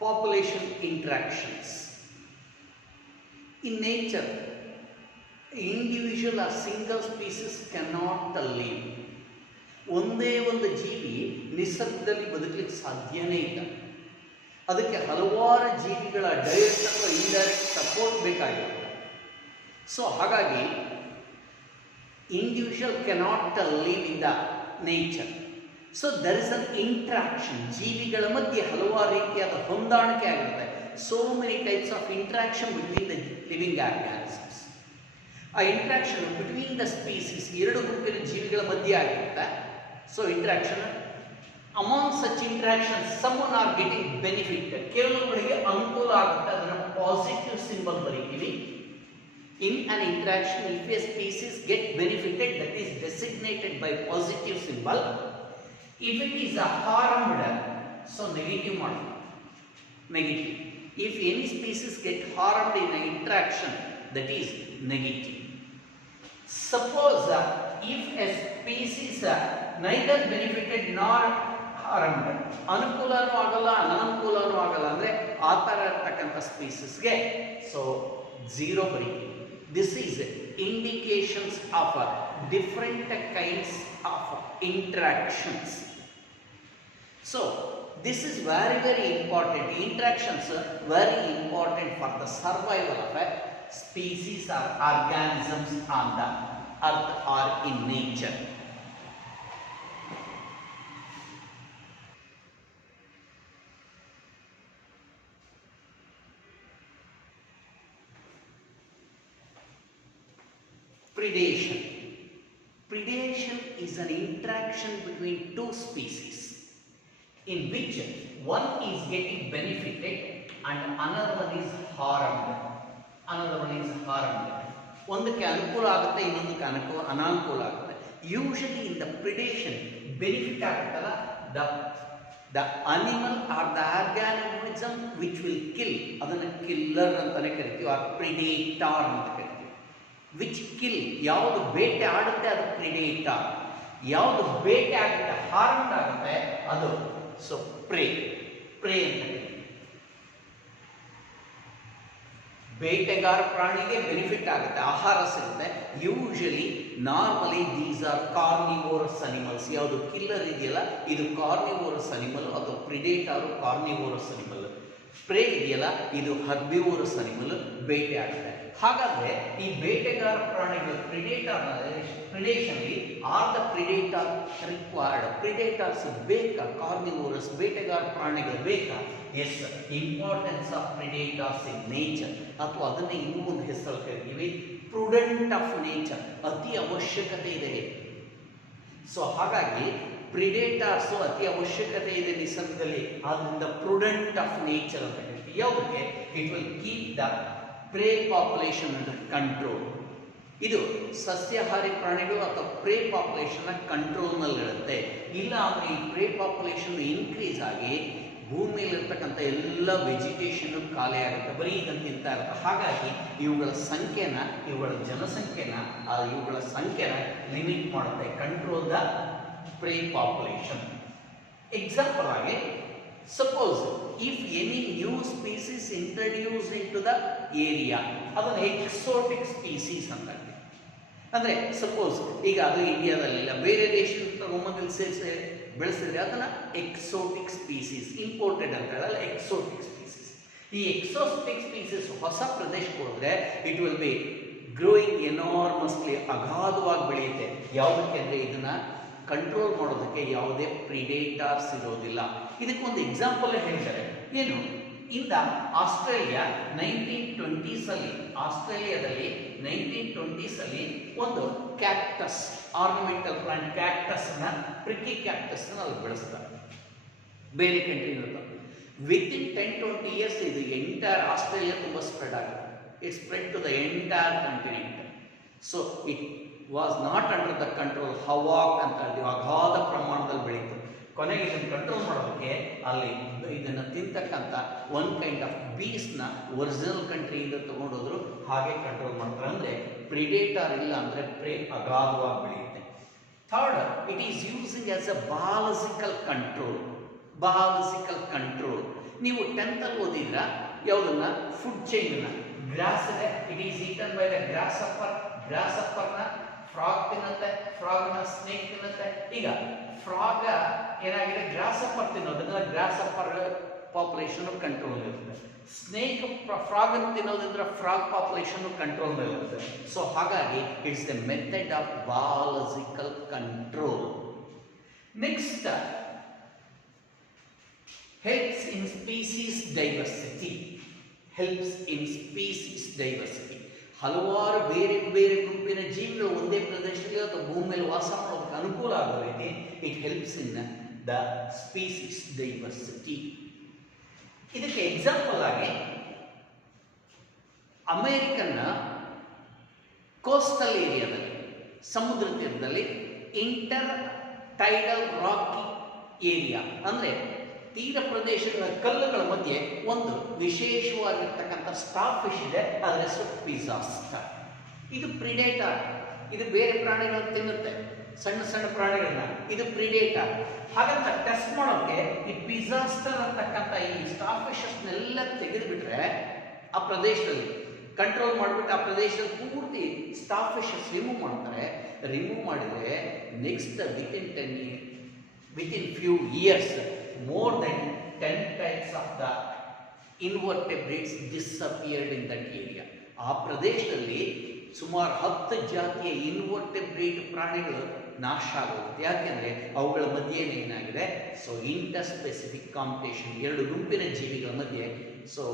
Population interactions. In nature, individual or single species cannot live. ಒಂದೇ ಒಂದು ಜೀವಿ ನಿಸರ್ಗದಲ್ಲಿ ಬದುಕಲಿಕ್ಕೆ ಸಾಧ್ಯನೇ ಇಲ್ಲ. ಅದಕ್ಕೆ ಹಲವಾರು ಜೀವಿಗಳ ಡೈರೆಕ್ಟ್ ಅಥವಾ ಇಂಡೈರೆಕ್ಟ್ ಸಪೋರ್ಟ್ ಬೇಕಾಗಿರುತ್ತೆ. ಸೊ ಹಾಗಾಗಿ individual cannot live in the nature. So there is an interaction. ಜೀವಿಗಳ ಮಧ್ಯೆ ಹಲವಾರು ರೀತಿಯಾದ ಹೊಂದಾಣಿಕೆ ಆಗಿರುತ್ತೆ. So many types of interaction between the living organisms. ಆ ಇಂಟ್ರಾಕ್ಷನ್ ಬಿಟ್ವೀನ್ ದ ಸ್ಪೀಸೀಸ್, ಎರಡು ಗುಂಪಿನ ಜೀವಿಗಳ ಮಧ್ಯೆ ಆಗಿರುತ್ತೆ. So interaction among such interaction someone are getting benefit. ಕೆಲವರಿಗೆ ಅನುಕೂಲ ಆಗುತ್ತೆ, ಅದನ್ನು ಪಾಸಿಟಿವ್ ಸಿಂಬಲ್ ಬರೀತೀವಿ. In an interaction, if a species get benefited, that is designated by positive symbol. If it is harmed, so negative model, negative. If any species get harmed in an interaction, that is negative. Suppose if a species neither benefited nor harmed, ಅನುಕೂಲನೂ ಆಗಲ್ಲ ಅನಾನುಕೂಲನೂ ಆಗಲ್ಲ ಅಂದರೆ ಆ ಥರ ಇರ್ತಕ್ಕಂಥ ಸ್ಪೀಸಸ್ಗೆ so 0 ಬರೀತೀವಿ. This is indications of different kinds of interactions. So this is very important. Interactions are very important for the survival of a species or organisms on the earth or in nature. Predation. Predation is an interaction between two species in which one is getting benefited and another one is harmed. ಒಂದಕ್ಕೆ ಅನುಕೂಲ ಆಗುತ್ತೆ, ಇನ್ನೊಂದಕ್ಕೆ ಅನಾನುಕೂಲ ಆಗುತ್ತೆ. Usually in the predation benefit ಆಗುತ್ತಲ್ಲ, the animal are the organism which will kill, ಅದನ್ನು killer ಅಂತಾನೆ ಕರಿತೀವಿ, ಆರ್ ಪ್ರಿಡೇಟಾರ್ ಅಂತ ಕರಿತೀವಿ. ವಿಚ್ ಕಿಲ್, ಯಾವುದು ಬೇಟೆ ಆಡುತ್ತೆ ಅದು ಪ್ರಿಡೇಟಾರ್, ಯಾವುದು ಬೇಟೆ ಆಗುತ್ತೆ ಹಾರ್ಮ್ಡ್ ಆಗುತ್ತೆ ಅದು ಸೊ ಪ್ರೇ ಅಂತ. ಬೇಟೆಗಾರ ಪ್ರಾಣಿಗೆ ಬೆನಿಫಿಟ್ ಆಗುತ್ತೆ, ಆಹಾರ ಸಿಗುತ್ತೆ. Usually normally these are carnivorous animals. ಯಾವುದು ಕಿಲ್ಲರ್ ಇದೆಯಲ್ಲ ಇದು ಕಾರ್ನಿವೋರಸ್ ಅನಿಮಲ್, ಅದು ಪ್ರಿಡೇಟಾರು ಕಾರ್ನಿವೋರಸ್ ಅನಿಮಲ್. ಪ್ರೇ ಇದೆಯಲ್ಲ ಇದು ಹರ್ಬಿವೋರಸ್ ಅನಿಮಲ್, ಬೇಟೆ ಆಗುತ್ತೆ. ಹಾಗಾದ್ರೆ ಈ ಬೇಟೆಗಾರ ಪ್ರಾಣಿಗಳು ಪ್ರಿಡೇಷನ್ಲಿ are the predator required. Predators ಬೇಕಾ? ಕಾರ್ನಿವೋರಸ್ ಬೇಟೆಗಾರ ಪ್ರಾಣಿಗಳು ಬೇಕಾ? Yes. Importance of predators in nature, ಅಥವಾ ಅದನ್ನೇ ಇನ್ನೂ ಒಂದು ಹೆಸರು ಕರಿತೀವಿ ಪ್ರುಡೆಂಟ್ ಆಫ್ ನೇಚರ್. ಅತಿ ಅವಶ್ಯಕತೆ ಇದೆ. ಸೊ ಹಾಗಾಗಿ ಪ್ರಿಡೇಟರ್ಸು ಅತಿ ಅವಶ್ಯಕತೆ ಇದೆ ನಿಸರ್ಗದಲ್ಲಿ, ಆದ್ದರಿಂದ ಪ್ರುಡೆಂಟ್ ಆಫ್ ನೇಚರ್ ಅಂತ ಹೇಳ್ತೀವಿ. ಯಾವುದಕ್ಕೆ? It will keep the prey population under control. ಇದು ಸಸ್ಯಾಹಾರಿ ಪ್ರಾಣಿಗಳು ಅಥವಾ ಪ್ರೇ ಪಾಪ್ಯುಲೇಷನ್ನ ಕಂಟ್ರೋಲ್ನಲ್ಲಿರುತ್ತೆ. ಇಲ್ಲ ಅಂದರೆ ಈ ಪ್ರೇ ಪಾಪ್ಯುಲೇಷನ್ ಇನ್ಕ್ರೀಸ್ ಆಗಿ ಭೂಮಿಯಲ್ಲಿರ್ತಕ್ಕಂಥ ಎಲ್ಲ ವೆಜಿಟೇಷನ್ನು ಖಾಲಿ ಆಗುತ್ತೆ, ಬರೀ ಇದನ್ನು ತಿಂತಾ ಇರುತ್ತೆ. ಹಾಗಾಗಿ ಇವುಗಳ ಸಂಖ್ಯೆನ ಲಿಮಿಟ್ ಮಾಡುತ್ತೆ, control the prey population. Example ಆಗಿ suppose if any new species introduce into the area, ಅದನ್ನು ಎಕ್ಸೋಟಿಕ್ ಸ್ಪೀಸೀಸ್ ಅಂತ. ಅಂದರೆ ಸಪೋಸ್ ಈಗ ಅದು ಇಂಡಿಯಾದಲ್ಲಿಲ್ಲ, ಬೇರೆ ದೇಶದಿಂದ ತಗೊಂಬಂದಲ್ಲಿ ಸೇರಿಸಿ ಬೆಳೆಸಿದ್ರೆ ಅದನ್ನು ಎಕ್ಸೋಟಿಕ್ ಸ್ಪೀಸೀಸ್, ಇಂಪೋರ್ಟೆಡ್ ಅಂತ ಹೇಳಲ್ಲ, ಎಕ್ಸೋಟಿಕ್ ಸ್ಪೀಸೀಸ್. ಈ ಎಕ್ಸೋಟಿಕ್ ಸ್ಪೀಸೀಸ್ ಹೊಸ ಪ್ರದೇಶಕ್ಕೆ ಹೋದರೆ it will be growing enormously, ಅಗಾಧವಾಗಿ ಬೆಳೆಯುತ್ತೆ. ಯಾವುದಕ್ಕೆ ಅಂದರೆ ಇದನ್ನು ಕಂಟ್ರೋಲ್ ಮಾಡೋದಕ್ಕೆ ಯಾವುದೇ ಪ್ರಿಡೇಟರ್ಸ್ ಇರೋದಿಲ್ಲ. ಇದಕ್ಕೊಂದು ಎಕ್ಸಾಂಪಲ್ ಹೇಳ್ತಾರೆ. ಏನು? ಇಂದ ಆಸ್ಟ್ರೇಲಿಯಾ 1920s ಆಸ್ಟ್ರೇಲಿಯಾದಲ್ಲಿ 1920s ಒಂದು ಕ್ಯಾಕ್ಟಸ್, ಆರ್ನಮೆಂಟಲ್ ಪ್ಲಾಂಟ್ ಕ್ಯಾಕ್ಟಸ್ನ, ಪ್ರಿಕ್ಕಿ ಕ್ಯಾಕ್ಟಸ್ನ ಅಲ್ಲಿ ಬೆಳೆಸ್ತಾರೆ. ಬೇರೆ ಕಂಟ್ರಿ ಇರುತ್ತೆ. ವಿತಿನ್ 10-20 years ಇದು ಎಂಟೈರ್ ಆಸ್ಟ್ರೇಲಿಯಾ ತುಂಬ ಸ್ಪ್ರೆಡ್ ಆಗುತ್ತೆ. It spread to the entire continent. So it was not under the control. Havoc ಅಂತ ಹೇಳ್ತೀವಿ, ಅಗಾಧ ಪ್ರಮಾಣದಲ್ಲಿ ಬೆಳೀತು. ಕೊನೆಗೆ ಇದನ್ನು ಕಂಟ್ರೋಲ್ ಮಾಡೋದಕ್ಕೆ ಅಲ್ಲಿ ಇದನ್ನು ತಿಂತಕ್ಕಂಥ ಒನ್ ಕೈಂಡ್ ಆಫ್ ಬೀಸ್ನ ಒರಿಜಿನಲ್ ಕಂಟ್ರಿಯಿಂದ ತೊಗೊಂಡೋದ್ರು, ಹಾಗೆ ಕಂಟ್ರೋಲ್ ಮಾಡ್ತಾರೆ. ಅಂದರೆ ಪ್ರಿಡೇಟರ್ ಇಲ್ಲ ಅಂದರೆ ಪ್ರೇ ಅಗಾಧವಾಗಿ ಬೆಳೆಯುತ್ತೆ. Third, it is using as a biological control. ನೀವು 10th ಅಲ್ಲಿ ಓದಿದ್ರ ಯಾವುದನ್ನ ಫುಡ್ ಚೈನ್ ಗ್ರಾಸ್ ಇದೆ, it is eaten by the ಗ್ರಾಸ್ ಅಪ್ಪರ್ನ ಫ್ರಾಗ್ ತಿನ್ನುತ್ತೆ, ಫ್ರಾಗ್ನ ಸ್ನೇಕ್ ತಿನ್ನುತ್ತೆ. ಈಗ ಫ್ರಾಗ್ ಏನಾಗಿದೆ, ಗ್ರಾಸ್ ಅಪ್ಪರ್ ತಿನ್ನೋದ್ರಿಂದ ಗ್ರಾಸ್ ಅಪ್ಪರ್ ಪಾಪ್ಯುಲೇಷನ್ ಕಂಟ್ರೋಲ್ ಇರುತ್ತೆ. ಸ್ನೇಕ್ ಫ್ರಾಗ್ ಅನ್ನು ತಿನ್ನೋದ್ರಿಂದ ಫ್ರಾಗ್ ಪಾಪ್ಯುಲೇಷನ್ ಕಂಟ್ರೋಲ್ ಇರುತ್ತೆ. ಸೊ ಹಾಗಾಗಿ it's the method of biological control. Next, helps in species diversity. helps in species diversity. ಹಲವಾರು ಬೇರೆ ಬೇರೆ ಗುಂಪಿನ ಜೀವಿಗಳು ಒಂದೇ ಪ್ರದೇಶದಲ್ಲಿ ಅಥವಾ ಭೂಮಿ ಮೇಲೆ ವಾಸ ಮಾಡೋದಕ್ಕೆ ಅನುಕೂಲ ಆಗೋ ರೀತಿ it helps in the species diversity. ಇದಕ್ಕೆ ಎಕ್ಸಾಂಪಲ್ ಆಗಿ ಅಮೇರಿಕನ್ನ ಕೋಸ್ಟಲ್ ಏರಿಯಾದಲ್ಲಿ, ಸಮುದ್ರ ತೀರದಲ್ಲಿ ಇಂಟರ್ ಟೈಡಲ್ ರಾಕಿ ಏರಿಯಾ ಅಂದರೆ ತೀರ ಪ್ರದೇಶಗಳ ಕಲ್ಲುಗಳ ಮಧ್ಯೆ ಒಂದು ವಿಶೇಷವಾಗಿರ್ತಕ್ಕಂಥ ಸ್ಟಾರ್ ಫಿಶ್ ಇದೆ, ಅದರ ಹೆಸರು ಪಿಜಾಸ್ಟರ್. ಇದು ಪ್ರಿಡೇಟರ್, ಇದು ಬೇರೆ ಪ್ರಾಣಿಗಳನ್ನು ತಿನ್ನುತ್ತೆ, ಸಣ್ಣ ಸಣ್ಣ ಪ್ರಾಣಿಗಳನ್ನ. ಇದು ಪ್ರಿಡೇಟರ್. ಹಾಗಂತ ಟೆಸ್ಟ್ ಮಾಡೋಕೆ ಈ ಪಿಜಾಸ್ಟರ್ ಅಂತಕ್ಕಂಥ ಈ ಸ್ಟಾರ್ ಫಿಶಸ್ನೆಲ್ಲ ತೆಗೆದುಬಿಟ್ರೆ ಆ ಪ್ರದೇಶದಲ್ಲಿ ಕಂಟ್ರೋಲ್ ಮಾಡಿಬಿಟ್ಟು ಆ ಪ್ರದೇಶದಲ್ಲಿ ಪೂರ್ತಿ ಸ್ಟಾರ್ ಫಿಶಸ್ ರಿಮೂವ್ ಮಾಡ್ತಾರೆ. ರಿಮೂವ್ ಮಾಡಿದರೆ next within few years more than 10 types of the invertebrates disappeared in that area. ಆ ಪ್ರದೇಶದಲ್ಲಿ ಸುಮಾರು 10 ಜಾತಿಯ ಇನ್ವರ್ಟೆಬ್ರೇಟ್ ಪ್ರಾಣಿಗಳು ನಾಶ ಆಗುತ್ತೆ. ಯಾಕೆಂದರೆ ಅವುಗಳ ಮಧ್ಯೆ ಏನಾಗಿದೆ, ಸೊ ಇಂಟರ್ ಸ್ಪೆಸಿಫಿಕ್ ಕಾಂಪಿಟೇಷನ್, ಎರಡು ಗುಂಪಿನ ಜೀವಿಗಳ ಮಧ್ಯೆ ಸೊ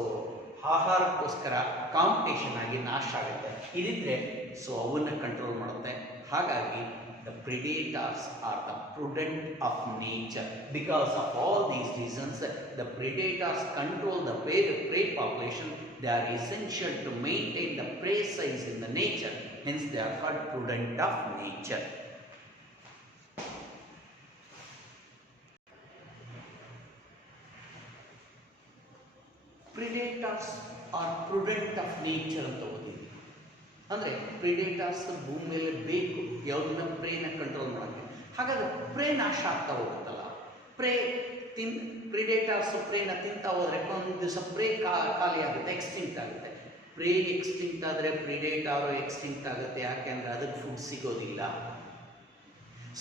ಆಹಾರಕ್ಕೋಸ್ಕರ ಕಾಂಪಿಟೇಷನ್ ಆಗಿ ನಾಶ ಆಗುತ್ತೆ. ಇದಿದ್ರೆ ಸೊ ಅವನ್ನ ಕಂಟ್ರೋಲ್ ಮಾಡುತ್ತೆ. ಹಾಗಾಗಿ the predators are the prudent of nature. Because of all these reasons, the predators control the prey population. They are essential to maintain the prey size in the nature. Hence they are called prudent of nature. Predators are prudent of nature ಅಂತ ಓದಿದ್ವಿ. ಅಂದರೆ predators ಭೂಮಿ ಮೇಲೆ ಬೇಕು ಯಾವುದನ್ನ ಪ್ರೇನ control ಮಾಡೋಕ್ಕೆ. ಹಾಗಾದ್ರೆ pray ನಾಶ ಆಗ್ತಾ ಹೋಗುತ್ತಲ್ಲ, ಪ್ರಿಡೇಟರ್ಸ್ ಪ್ರೇನ ತಿಂತಾ ಹೋದರೆ ಒಂದು ದಿವಸ ಪ್ರೇ ಖಾಲಿ ಆಗುತ್ತೆ, ಎಕ್ಸ್ಟಿಂಕ್ಟ್ ಆಗುತ್ತೆ. ಪ್ರೇ ಎಕ್ಸ್ಟಿಂಕ್ಟ್ ಆದರೆ ಪ್ರಿಡೇಟರು ಎಕ್ಸ್ಟಿಂಕ್ಟ್ ಆಗುತ್ತೆ, ಯಾಕೆಂದರೆ ಅದಕ್ಕೆ ಫುಡ್ ಸಿಗೋದಿಲ್ಲ.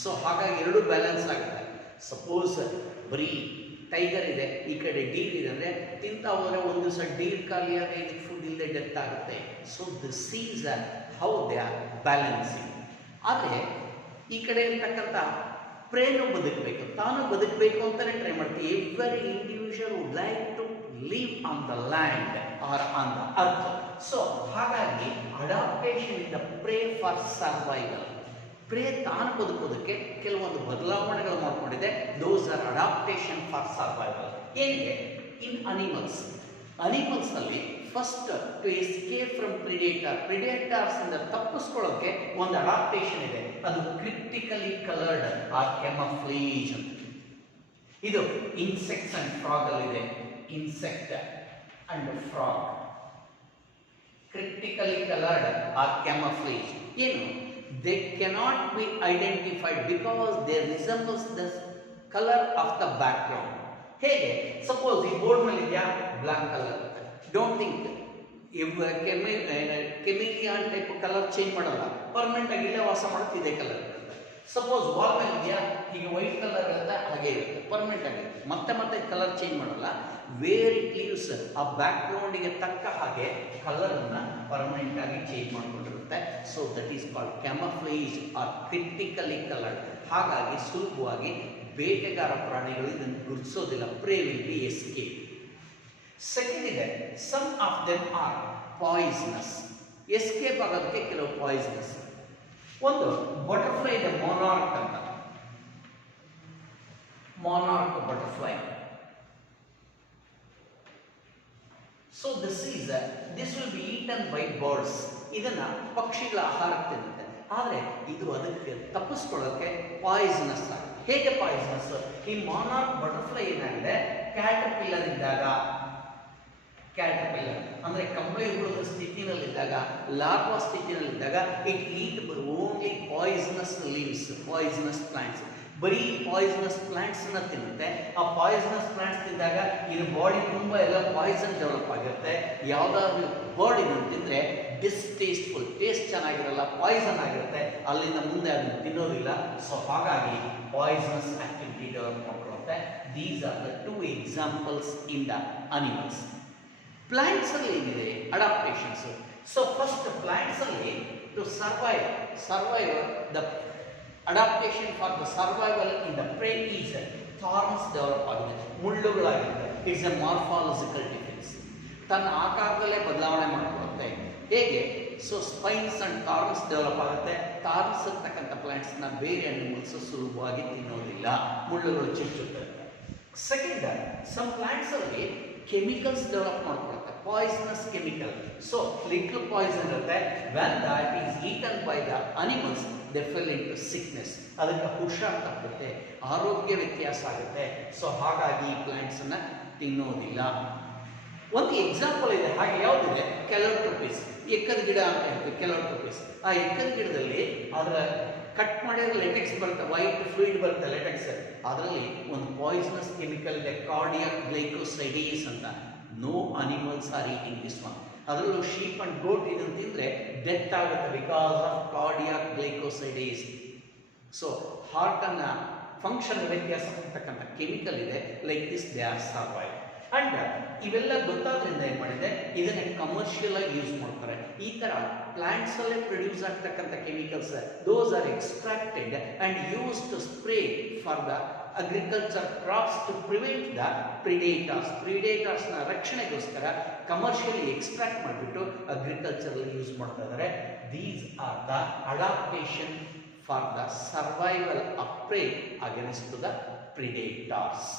ಸೊ ಹಾಗಾಗಿ ಎರಡು ಬ್ಯಾಲೆನ್ಸ್ ಆಗುತ್ತೆ. ಸಪೋಸ್ ಬರೀ ಟೈಗರ್ ಇದೆ, ಈ ಕಡೆ ಡೀರ್ ಇದೆ ಅಂದರೆ ತಿಂತಾ ಹೋದರೆ ಒಂದು ದಿವಸ ಡೀರ್ ಖಾಲಿ ಆದರೆ ಇದಕ್ಕೆ ಫುಡ್ ಇಲ್ಲದೆ ಡೆತ್ ಆಗುತ್ತೆ. So this is how they are balancing. ಆದರೆ ಈ ಕಡೆ ಇರ್ತಕ್ಕಂಥ ಪ್ರೇನು ಬದುಕಬೇಕು, ತಾನು ಬದುಕಬೇಕು ಅಂತಲೇ ಟ್ರೈ ಮಾಡ್ತೀವಿ. Every individual would like to live on the land or on the earth. So ಹಾಗಾಗಿ adaptation in the prey for survival. Prey ತಾನು ಬದುಕೋದಕ್ಕೆ ಕೆಲವೊಂದು ಬದಲಾವಣೆಗಳು ಮಾಡಿಕೊಂಡಿದೆ. Those are adaptation for survival. ಏನಿದೆ ಇನ್ ಅನಿಮಲ್ಸ್ ಅಲ್ಲಿ first to escape from predators ಇಂದ ತಪ್ಪಿಸ್ಕೊಳ್ಳೋಕೆ ಒಂದು ಅಡಾಪ್ಟೇಷನ್ ಇದೆ, ಅದು ಕ್ರಿಟಿಕಲಿ ಕಲರ್ಡ್ ಆರ್ ಕೆಮಫ್ಲೇಜ್ ಅಂತ. ಇದು ಇನ್ಸೆಕ್ಟ್ಸ್ ಅಂಡ್ ಫ್ರಾಗ್ ಅಲ್ಲಿ ಇದೆ. Insect and frog critically coloured or camouflage. ಏನು, they cannot be identified because they resembles the color of the background. ಹೇಗೆ, ಸಪೋಸ್ ಈ ಬೋರ್ಡ್ ಮೇಲೆ ಇದೆಯಾ black colour, don't think chameleon type colour change ಮಾಡಲ್ಲ, permanent ಆಗಿ ಇಲ್ಲೇ ವಾಸ ಮಾಡುತ್ತೆ ಇದೇ ಕಲರ್ ಇರುತ್ತೆ. ಸಪೋಸ್ ವಾಲ್ ಮೇಲೆ ಇದೆಯಾ, ಈಗ ವೈಟ್ ಕಲರ್ ಇರುತ್ತೆ, ಹಾಗೆ ಇರುತ್ತೆ, ಪರ್ಮನೆಂಟ್ ಆಗಿ ಮತ್ತೆ ಕಲರ್ ಚೇಂಜ್ ಮಾಡಲ್ಲ. ವೇರ್ ಇಟ್ ಲೀವ್ಸ್ ಆ ಬ್ಯಾಕ್ಗ್ರೌಂಡಿಗೆ ತಕ್ಕ ಹಾಗೆ ಕಲರನ್ನು ಪರ್ಮನೆಂಟ್ ಆಗಿ ಚೇಂಜ್ ಮಾಡಿಕೊಂಡಿರುತ್ತೆ. So that is called camouflage or critically coloured. ಹಾಗಾಗಿ ಸುಲಭವಾಗಿ ಬೇಟೆಗಾರ ಪ್ರಾಣಿಗಳು ಇದನ್ನು ಗುರುತಿಸೋದಿಲ್ಲ. Prey will be escape. Second ಇದೆ, some of them are poisonous. Escape ಆಗೋದಕ್ಕೆ ಕೆಲವು ಪಾಯ್ಸನಸ್. ಒಂದು ಬಟರ್ಫ್ಲೈ ಇದೆ, ಮೊನಾರ್ಕ್ ಅಂತ. Monarch butterfly. So this will be eaten by birds. ಇದನ್ನ ಪಕ್ಷಿಗಳ ಆಹಾರಕ್ಕೆ ತಿನ್ನುತ್ತೆ. ಆದರೆ ಇದು ಅದಕ್ಕೆ ತಪ್ಪಿಸ್ಕೊಳ್ಳೋಕೆ ಪಾಯ್ಸನಸ್. ಹೇಗೆ ಪಾಯ್ಸನಸ್? ಈ ಮಾನಾರ್ಕ್ ಬಟರ್ಫ್ಲೈ ಏನಾಗಿದೆ, ಕ್ಯಾಟರ್ಪಿಲ್ಲರ್ ಇದ್ದಾಗ, ಕ್ಯಾಟರ್ಪಿಲ್ಲರ್ ಅಂದರೆ ಕಂಬಳಿ ಹುಳುವ ಸ್ಥಿತಿನಲ್ಲಿದ್ದಾಗ, ಲಾರ್ವಾ ಸ್ಥಿತಿನಲ್ಲಿದ್ದಾಗ, it eat only poisonous leaves, poisonous plants. ಬರೀ ಪಾಯ್ಸನಸ್ ಪ್ಲಾಂಟ್ಸ್ನ ತಿನ್ನುತ್ತೆ. ಆ ಪಾಯ್ಸನಸ್ ಪ್ಲಾಂಟ್ಸ್ ತಿಂದಾಗ ಇನ್ನು ಬಾಡಿ ತುಂಬ ಎಲ್ಲ ಪಾಯ್ಸನ್ ಡೆವಲಪ್ ಆಗಿರುತ್ತೆ. ಯಾವುದಾದ್ರೂ ಬಾಡಿನ ತಿಂದರೆ ಡಿಸ್ಟೇಸ್ಟ್ಫುಲ್, ಟೇಸ್ಟ್ ಚೆನ್ನಾಗಿರಲ್ಲ, ಪಾಯ್ಸನ್ ಆಗಿರುತ್ತೆ, ಅಲ್ಲಿಂದ ಮುಂದೆ ಅದನ್ನು ತಿನ್ನೋದಿಲ್ಲ. ಸೊ ಹಾಗಾಗಿ ಪಾಯ್ಸನಸ್ ಆಕ್ಟಿವಿಟಿ ಡೆವಲಪ್ ಮಾಡ್ಕೊಳ್ಳುತ್ತೆ. These are the 2 examples in the animals. Plants ಅಲ್ಲಿ ಏನಿದೆ ಅಡಾಪ್ಟೇಷನ್ಸ್. ಸೊ ಫಸ್ಟ್ ಪ್ಲಾಂಟ್ಸ್ ಅಲ್ಲಿ to survive the adaptation for the survival in the prey is thorns develop ಆಗಿದೆ, ಮುಳ್ಳುಗಳಾಗಿರುತ್ತೆ. It's a morphological difference. ತನ್ನ ಆಕಾರದಲ್ಲೇ ಬದಲಾವಣೆ ಮಾಡಿಕೊಳ್ಳುತ್ತೆ. ಹೇಗೆ? So spines and thorns develop ಆಗುತ್ತೆ. ಥಾರ್ನ್ಸ್ ಇರ್ತಕ್ಕಂಥ ಪ್ಲಾಂಟ್ಸ್ನ ಬೇರೆ ಅನಿಮಲ್ಸ್ ಸುಲಭವಾಗಿ ತಿನ್ನೋದಿಲ್ಲ, ಮುಳ್ಳುಗಳು ಚುಚ್ಚುತ್ತೆ. ಸೆಕೆಂಡ್, ಸಮ್ ಪ್ಲಾಂಟ್ಸ್ ಅಲ್ಲಿ chemicals develop ಮಾಡ್ಕೊಳುತ್ತೆ, poisonous chemical. So little poison ಇರುತ್ತೆ. When that is eaten by the animals they fell into sickness. ಅದಕ್ಕೆ ಹುಷಾರ್ ತಪ್ಪುತ್ತೆ, ಆರೋಗ್ಯ ವ್ಯತ್ಯಾಸ ಆಗುತ್ತೆ. ಸೊ ಹಾಗಾಗಿ ಈ ಪ್ಲಾಂಟ್ಸನ್ನು ತಿನ್ನೋದಿಲ್ಲ. ಒಂದು ಎಕ್ಸಾಂಪಲ್ ಇದೆ ಹಾಗೆ, ಯಾವುದಿದೆ? ಕೆಲೋಟ್ರೋಪಿಸ್, ಎಕ್ಕದ ಗಿಡ ಅಂತ ಹೇಳ್ತೀವಿ ಕೆಲೋಟ್ರೋಪಿಸ್. ಆ ಎಕ್ಕದ ಗಿಡದಲ್ಲಿ ಅದರ ಕಟ್ ಮಾಡಿದ್ರೆ ಲೆಟೆಕ್ಸ್ ಬರುತ್ತೆ, ವೈಟ್ ಫ್ಲೂಯಿಡ್ ಬರುತ್ತೆ ಲೆಟೆಕ್ಸ್. ಅದರಲ್ಲಿ ಒಂದು ಪಾಯ್ಸನಸ್ ಕೆಮಿಕಲ್ ಇದೆ, ಕಾರ್ಡಿಯಾಕ್ ಗ್ಲೈಕೋಸೈಡೇಸ್ ಅಂತ. No animals are eating this one. ಅದರಲ್ಲೂ ಶೀಪ್ ಅಂಡ್ ಗೋಟ್ ಇದನ್ನು ತಿಂದರೆ ಡೆತ್ ಆಗುತ್ತೆ because of cardiac glycosides. So ಹಾರ್ಟನ್ನು ಫಂಕ್ಷನ್ ವ್ಯತ್ಯಾಸ ಆಗ್ತಕ್ಕಂಥ ಕೆಮಿಕಲ್ ಇದೆ. Like this they are survive. And ಇವೆಲ್ಲ ಗೊತ್ತಾದ್ರಿಂದ ಏನು ಮಾಡಿದೆ, ಇದನ್ನೇ ಕಮರ್ಷಿಯಲ್ ಆಗಿ ಯೂಸ್ ಮಾಡ್ತಾರೆ. ಈ ಥರ ಪ್ಲಾಂಟ್ಸ್ ಅಲ್ಲೇ ಪ್ರೊಡ್ಯೂಸ್ ಆಗ್ತಕ್ಕಂಥ chemicals, those are extracted and use to spray for the agriculture crops to prevent the ಪ್ರಿಡೇಟರ್ಸ್ನ ರಕ್ಷಣೆಗೋಸ್ಕರ ಕಮರ್ಷಿಯಲಿ ಎಕ್ಸ್ಟ್ರಾಕ್ಟ್ ಮಾಡಿಬಿಟ್ಟು ಅಗ್ರಿಕಲ್ಚರಲ್ಲಿ ಯೂಸ್ ಮಾಡ್ತಾ ಇದ್ದಾರೆ. These are the adaptation for the survival of prey against the predators.